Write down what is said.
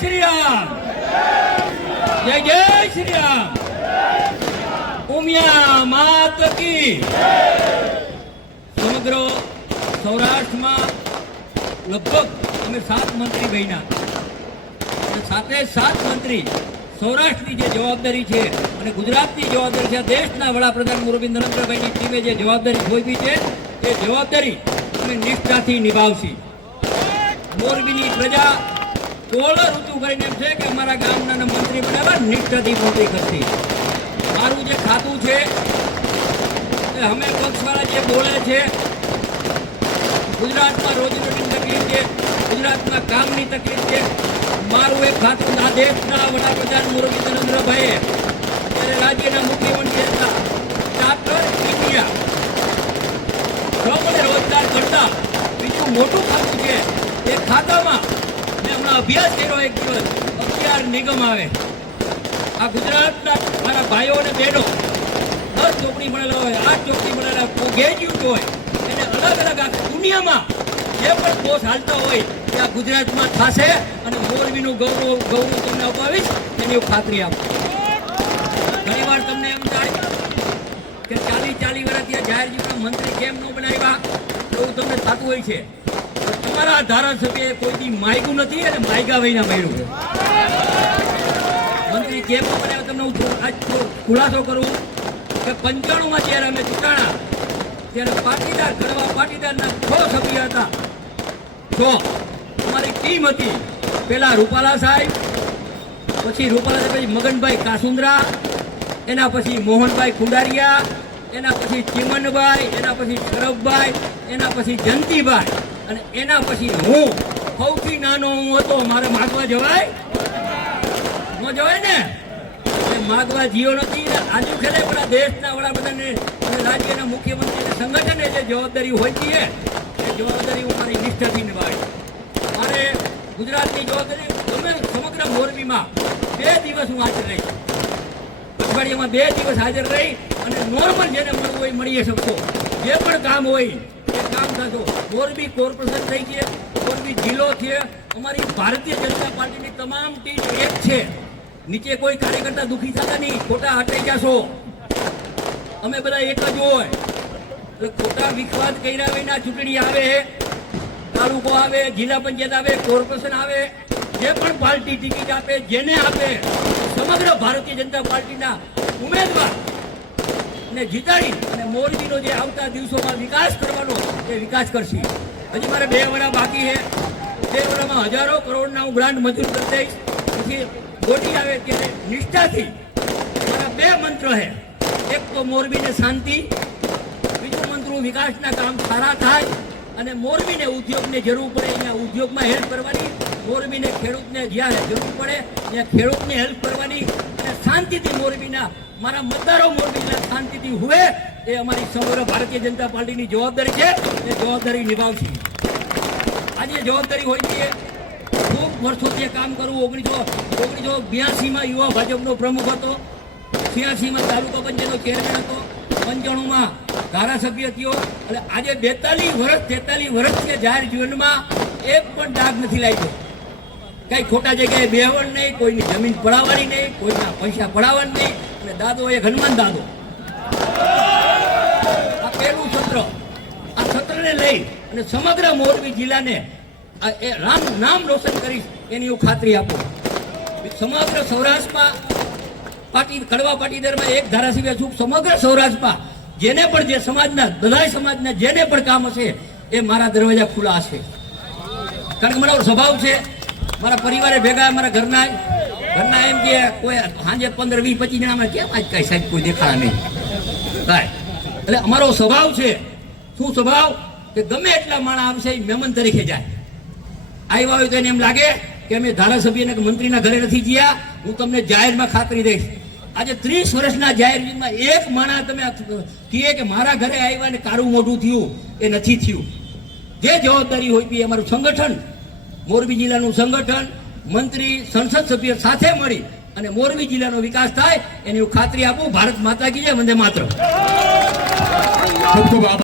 શ્રી રામ, જય જય શ્રી રામ, ઉમિયા માત કી. સમગ્ર સૌરાષ્ટ્રમાં લગભગ અમે 7 મંત્રી બન્યા અને સાથે 7 મંત્રી સૌરાષ્ટ્રની જે જવાબદારી છે અને ગુજરાતની જવાબદારી છે, દેશના વડાપ્રધાન મોરબી નરેન્દ્રભાઈની ટીમે જે જવાબદારી સોંપી છે એ જવાબદારી અમે નિષ્ઠાથી નિભાવશી. મોરબીની પ્રજા કોલર ઊંચું કરીને એમ છે કે અમારા ગામના મંત્રી બનાવવા નિષ્ઠાથી નોકરી કરશે. મારું જે ખાતું છે એ અમે પક્ષવાળા જે બોલે છે, ગુજરાતમાં રોજીરોટીની તકલીફ છે, ગુજરાતમાં કામની તકલીફ છે, મારું એક ખાતું આ દેશના વડાપ્રધાન મોરબી નરેન્દ્રભાઈએ ત્યારે રાજ્યના મુખ્યમંત્રી હતા સ્ટાર્ટઅપ ઇન્ડિયા સૌને રોજગાર કરતા બીજું મોટું ખાતું છે. એ ખાતામાં મેં હમણાં અભ્યાસ કર્યો એક દિવસ 11 નિગમ આવે. આ ગુજરાતના મારા ભાઈઓ અને બહેનો 10 ચોપડી ભણેલા હોય, 8 ચોપડી ભણેલા ગ્રેજ્યુએટ હોય, એને અલગ અલગ આખી દુનિયામાં જે પણ કોર્સ હાલતા હોય એ આ ગુજરાતમાં થશે અને મોરબીનું ગૌરવ તમને અપાવીશ એની હું ખાતરી આપું. ઘણી વાર તમને એમ થાય કે 40 વર્ષથી જાહેર જીવનના મંત્રી કેમ ન બનાવ્યા, એવું તમને થતું હોય છે. તમારા ધારાસભ્યએ કોઈથી માગ્યું નથી અને માગ્યા વહીના મળ્યું છે. મંત્રી કેમ ન બનાવ્યા તમને હું આજ ખુલાસો કરું કે 95માં જ્યારે અમે ચૂંટાણા ત્યારે પાટીદાર ઘડવા પાટીદારના 6 સભ્ય હતા. 6 અમારી ટીમ હતી. પહેલા રૂપાલા સાહેબ, પછી રૂપાલા સાહેબ, પછી મગનભાઈ કાસુંદ્રા, એના પછી મોહનભાઈ ખુંડારિયા, એના પછી ચીમનભાઈ, એના પછી શરફભાઈ, એના પછી જયંતિભાઈ અને એના પછી હું. સૌથી નાનો હું હતો. મારે માગવા જવાય ન જવાય ને, માગવા જીવો નથી. આજુ ખેલે પણ દેશના વડાપ્રધાનને અને રાજ્યના મુખ્યમંત્રી સંગઠને જે જવાબદારી હોય છે એ જવાબદારી હું મારી નિષ્ઠાથી નિભાવી. મારે ગુજરાતની જવાબદારી તમે સમગ્ર મોરબીમાં 2 દિવસ હું હાજર રહી, અઠવાડિયામાં 2 દિવસ હાજર રહી અને નોર્મલ જેને મળવું હોય મળીએ શકશો. જે પણ કામ હોય એ કામ થશો. મોરબી કોર્પોરેશન થઈ છે, મોરબી જિલ્લો છે, અમારી ભારતીય જનતા પાર્ટીની તમામ ટીમ એક છે. નીચે કોઈ કાર્યકર્તા દુઃખી થતા નહીં, ખોટા હટાઈ જશો. અમે બધા એક જ હોય. ખોટા વિખવાદ કર્યા વિના ચૂંટણી આવે, તાલુકો આવે, જિલ્લા પંચાયત આવે, કોર્પોરેશન આવે, જે પણ પાર્ટી ટિકિટ આપે, જેને આપે, સમગ્ર ભારતીય જનતા પાર્ટીના ઉમેદવાર ને જીતાડી અને મોરબીનો જે આવતા દિવસોમાં વિકાસ કરવાનો એ વિકાસ કરશે. હજી મારે 2 વર્ષ બાકી છે. 2 વર્ષમાં હજારો કરોડના હું ગ્રાન્ટ મંજૂર કરી દઈશ. પછી ગોટી આવે ત્યારે નિષ્ઠાથી મારા 2 મંત્ર છે. એક તો મોરબીને શાંતિ, બીજું મંત્ર વિકાસના કામ સારા થાય અને મોરબીને ઉદ્યોગને જરૂર પડે અહીંયા ઉદ્યોગમાં હેલ્પ કરવાની, મોરબીને ખેડૂતને જ્યાં જરૂર પડે ત્યાં ખેડૂતને હેલ્પ કરવાની અને શાંતિથી મોરબીના મારા મતદારો મોરબીના શાંતિથી હોય એ અમારી સમગ્ર ભારતીય જનતા પાર્ટીની જવાબદારી છે. એ જવાબદારી નિભાવશે. આજે જવાબદારી હોય છે ખૂબ વર્ષોથી કામ કરવું. 1982માં યુવા ભાજપનો પ્રમુખ હતો, 86માં તાલુકા પંચાયતનો ચેરમેન હતો, 95માં ધારાસભ્ય થયો અને આજે 43 વર્ષ છે જાહેર જીવનમાં એક પણ ડાઘ નથી લાગ્યો. કઈ ખોટા જગ્યાએ બેહવાનું નહીં, કોઈની જમીન પડાવવાની નહીં, કોઈના પૈસા પડાવવાની નહીં. અને દાદો એક હનુમાન દાદો. આ પહેલું સત્ર. આ સત્રને લઈ અને સમગ્ર મોરબી જિલ્લાને નામ રોશન કરીશ એની હું ખાતરી આપું. સમગ્ર સૌરાષ્ટ્રમાં કડવા પાટીદારમાં એક ધારાસભ્ય છું. સમગ્ર સૌરાષ્ટ્રમાં જેને પણ જે સમાજના બધા સમાજના જેને પણ કામ હશે એ મારા દરવાજા ખુલ્લા હશે. કારણ કે મારો સ્વભાવ છે, મારા પરિવારે ભેગા, મારા ઘરના એમ કે કોઈ સાંજે 15, 20, 25 જણા કેમ આજ કઈ સાહેબ કોઈ દેખાડા નહીં કાંઈ. એટલે અમારો સ્વભાવ છે. શું સ્વભાવ? કે ગમે એટલા માણસ આવશે એ મહેમાન તરીકે જાય. આવ્યા હોય તો એને એમ લાગે કે અમે ધારાસભ્યને કે મંત્રીના ઘરે નથી ગયા. હું તમને જાહેરમાં ખાતરી દઈશ. આજે 30 વર્ષના જાહેર જીવનમાં એક માણસ તમે કહે કે મારા ઘરે આવ્યા ને કારું મોઢું થયું, એ નથી થયું. જે જવાબદારી હોય તે અમારું સંગઠન, મોરબી જિલ્લાનું સંગઠન, મંત્રી, સંસદ સભ્ય સાથે મળી અને મોરબી જિલ્લાનો વિકાસ થાય એની હું ખાતરી આપું. ભારત માતા કી જય, વંદે માતરમ. ખૂબ ખૂબ આભાર.